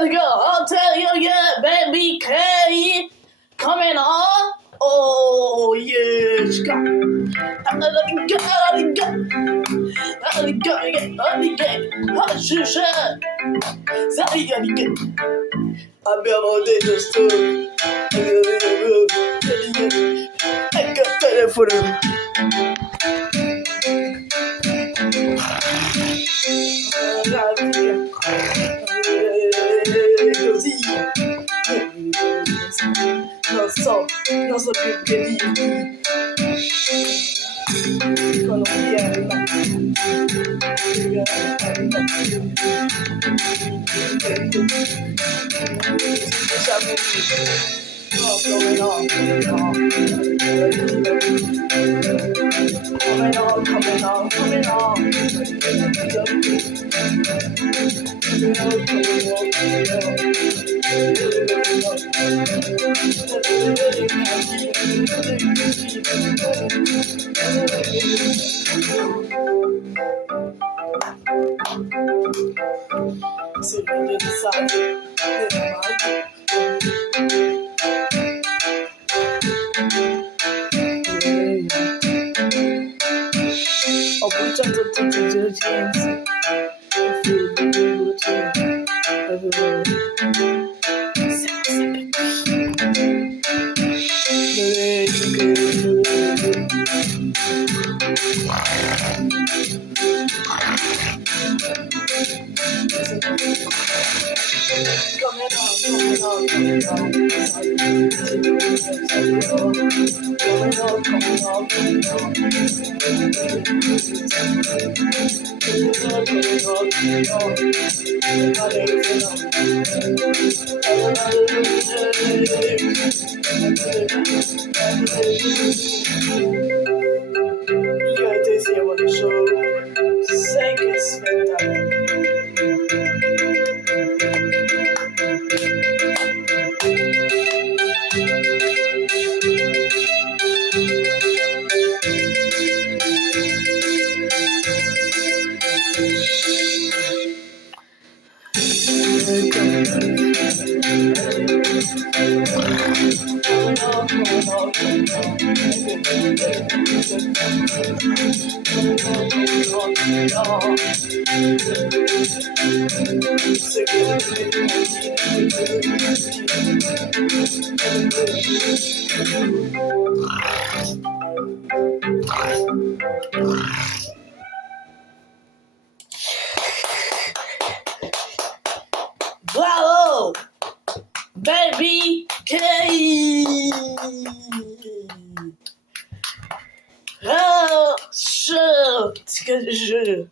Let's go. I'll tell you, yeah, baby K. Coming on. Oh, yeah. Let's go. Let it go. Let it go. Let it go. Let it go. Let it go. Abi amade dostum. Ecco telefono. Così. Non so più che dirti. Colombiana. Coming on. Se non decidere nella ho bruciato tutti i giochini. Siamo sempre io e te siamo il show, sai che spettacolo. Bravo, baby K. Oh, ce que je